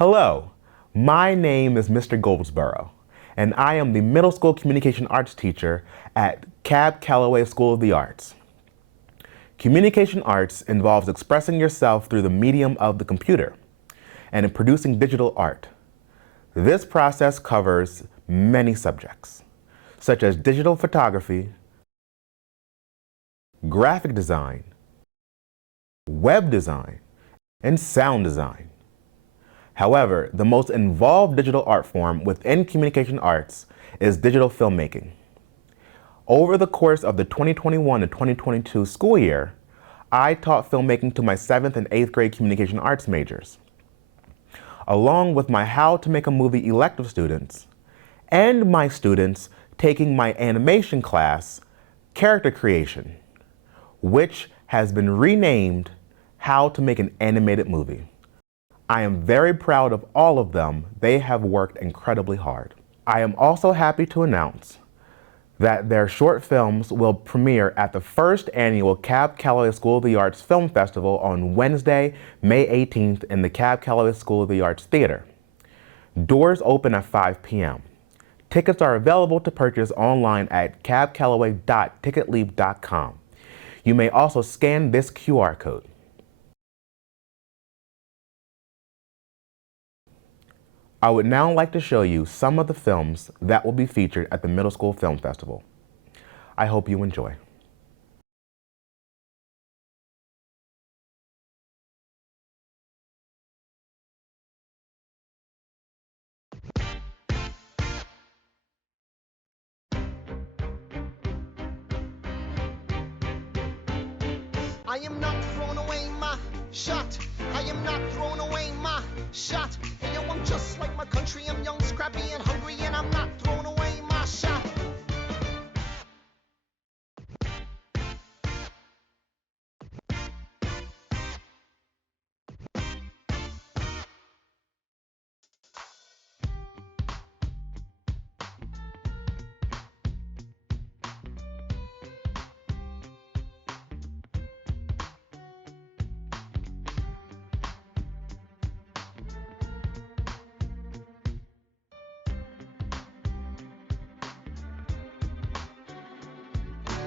Hello, my name is Mr. Goldsborough, and I am the middle school communication arts teacher at Cab Calloway School of the Arts. Communication arts involves expressing yourself through the medium of the computer and in producing digital art. This process covers many subjects, such as digital photography, graphic design, web design, and sound design. However, the most involved digital art form within communication arts is digital filmmaking. Over the course of the 2021 to 2022 school year, I taught filmmaking to my 7th and 8th grade communication arts majors, along with my How to Make a Movie elective students, and my students taking my animation class, Character Creation, which has been renamed How to Make an Animated Movie. I am very proud of all of them. They have worked incredibly hard. I am also happy to announce that their short films will premiere at the first annual Cab Calloway School of the Arts Film Festival on Wednesday, May 18th in the Cab Calloway School of the Arts Theater. Doors open at 5 p.m. Tickets are available to purchase online at cabcalloway.ticketleap.com. You may also scan this QR code. I would now like to show you some of the films that will be featured at the Middle School Film Festival. I hope you enjoy. I am not throwing away my shot. I am not throwing away my shot. Hey, yo, I'm just like my country. I'm young, scrappy, and hungry, and I'm not throwing away my shot.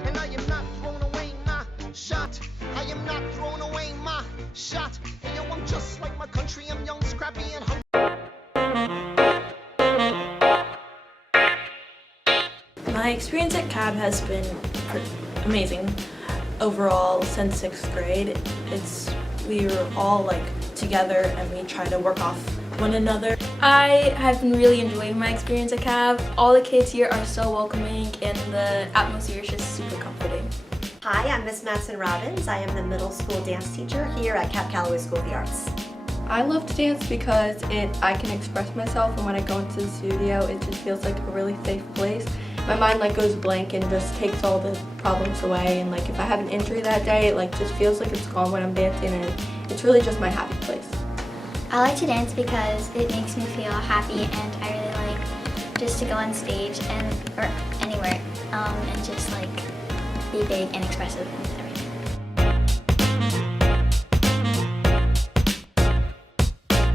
And I am not throwing away my shot. I am not throwing away my shot. Hey, yo, I'm just like my country. I'm young, scrappy, and hungry. My experience at CAB has been amazing overall since 6th grade. We were all like together and we try to work off one another. I have been really enjoying my experience at CAB. All the kids here are so welcoming and the atmosphere is just super comforting. Hi, I'm Miss Madison Robbins. I am the middle school dance teacher here at Cab Calloway School of the Arts. I love to dance because I can express myself, and when I go into the studio it just feels like a really safe place. My mind goes blank and just takes all the problems away, and if I have an injury that day it just feels like it's gone when I'm dancing, and it's really just my happy place. I like to dance because it makes me feel happy, and I really like just to go on stage or anywhere and just be big and expressive and everything.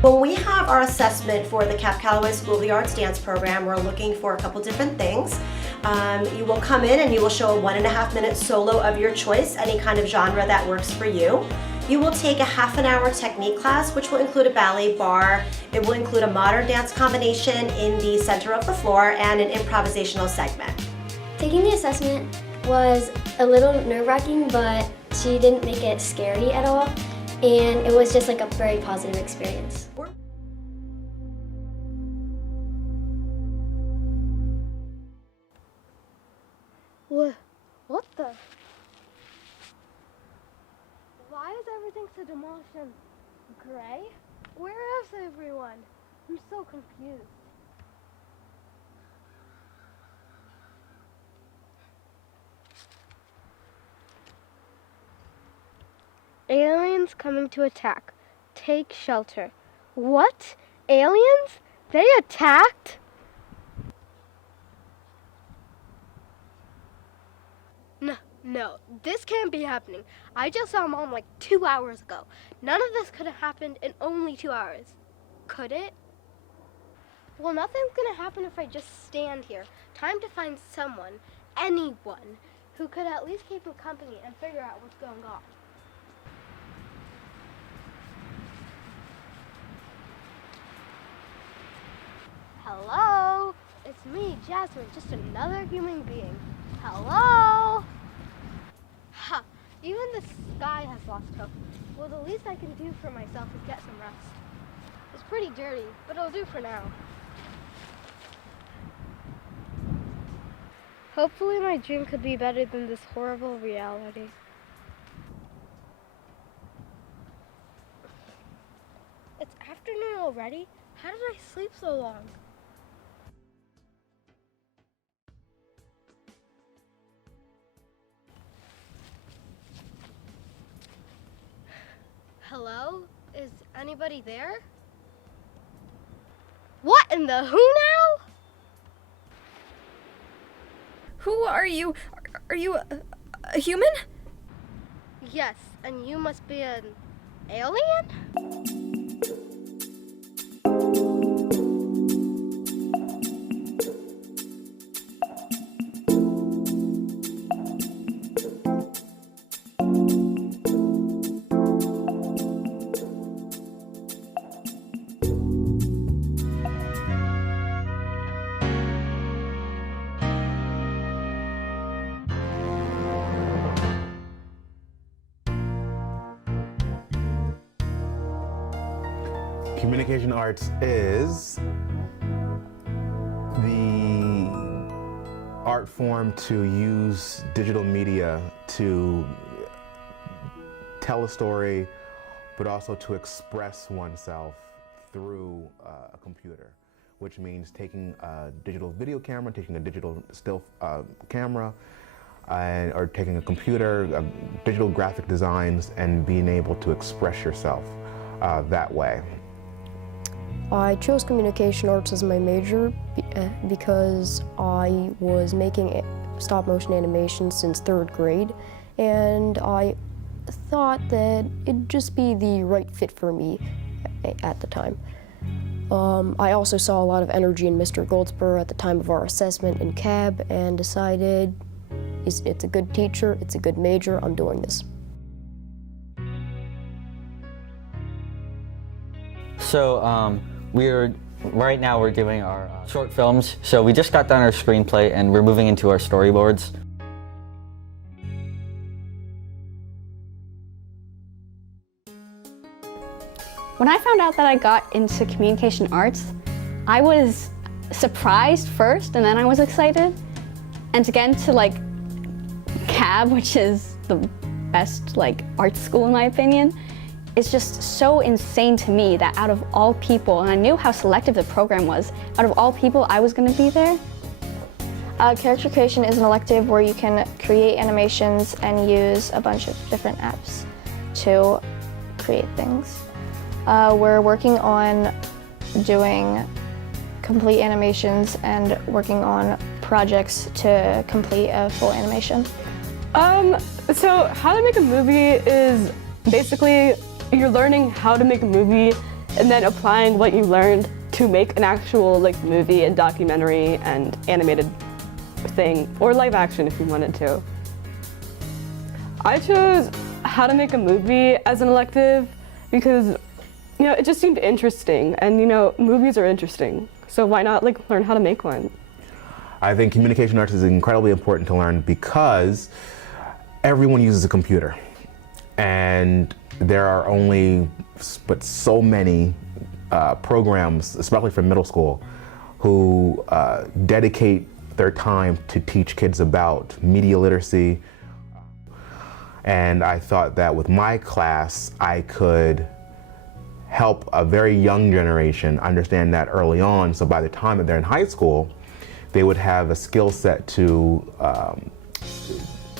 When we have our assessment for the Cab Calloway School of the Arts dance program, we're looking for a couple different things. You will come in and you will show a 1.5 minute solo of your choice, any kind of genre that works for you. You will take a half-an-hour technique class, which will include a ballet bar. It will include a modern dance combination in the center of the floor and an improvisational segment. Taking the assessment was a little nerve-wracking, but she didn't make it scary at all, and it was just a very positive experience. What the? Why is everything so demolished and gray? Where is everyone? I'm so confused. Aliens coming to attack. Take shelter. What? Aliens? They attacked? No, this can't be happening. I just saw Mom 2 hours ago. None of this could have happened in only 2 hours. Could it? Well, nothing's gonna happen if I just stand here. Time to find someone, anyone, who could at least keep him company and figure out what's going on. Hello? It's me, Jasmine, just another human being. Hello? Ha! Even the sky has lost hope. Well, the least I can do for myself is get some rest. It's pretty dirty, but it'll do for now. Hopefully my dream could be better than this horrible reality. It's afternoon already? How did I sleep so long? Hello? Is anybody there? What in the who now? Who are you? Are you a human? Yes, and you must be an alien? Communication arts is the art form to use digital media to tell a story, but also to express oneself through a computer, which means taking a digital video camera, taking a digital still camera, or taking a computer, digital graphic designs, and being able to express yourself that way. I chose communication arts as my major because I was making stop motion animation since 3rd grade, and I thought that it'd just be the right fit for me at the time. I also saw a lot of energy in Mr. Goldsborough at the time of our assessment in Cab and decided it's a good teacher, it's a good major, I'm doing this. So right now we're doing our short films. So we just got done our screenplay and we're moving into our storyboards. When I found out that I got into communication arts, I was surprised first and then I was excited. And to get into Cab, which is the best art school in my opinion, it's just so insane to me that out of all people, and I knew how selective the program was, out of all people I was going to be there. Character creation is an elective where you can create animations and use a bunch of different apps to create things. We're working on doing complete animations and working on projects to complete a full animation. So how to make a movie is basically you're learning how to make a movie and then applying what you learned to make an actual movie and documentary and animated thing, or live action if you wanted to. I chose how to make a movie as an elective because it just seemed interesting, and movies are interesting, so why not learn how to make one? I think communication arts is incredibly important to learn because everyone uses a computer, and there are only but so many programs, especially for middle school, who dedicate their time to teach kids about media literacy. And I thought that with my class, I could help a very young generation understand that early on, so by the time that they're in high school, they would have a skill set to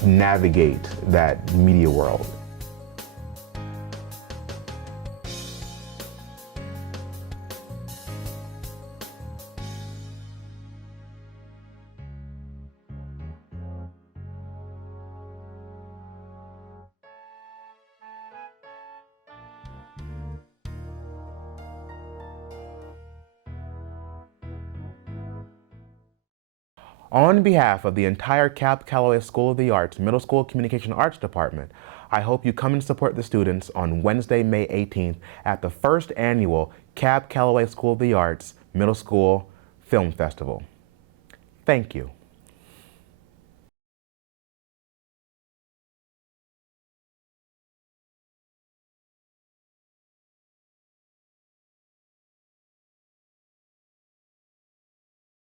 navigate that media world. On behalf of the entire Cab Calloway School of the Arts Middle School Communication Arts Department, I hope you come and support the students on Wednesday, May 18th at the first annual Cab Calloway School of the Arts Middle School Film Festival. Thank you.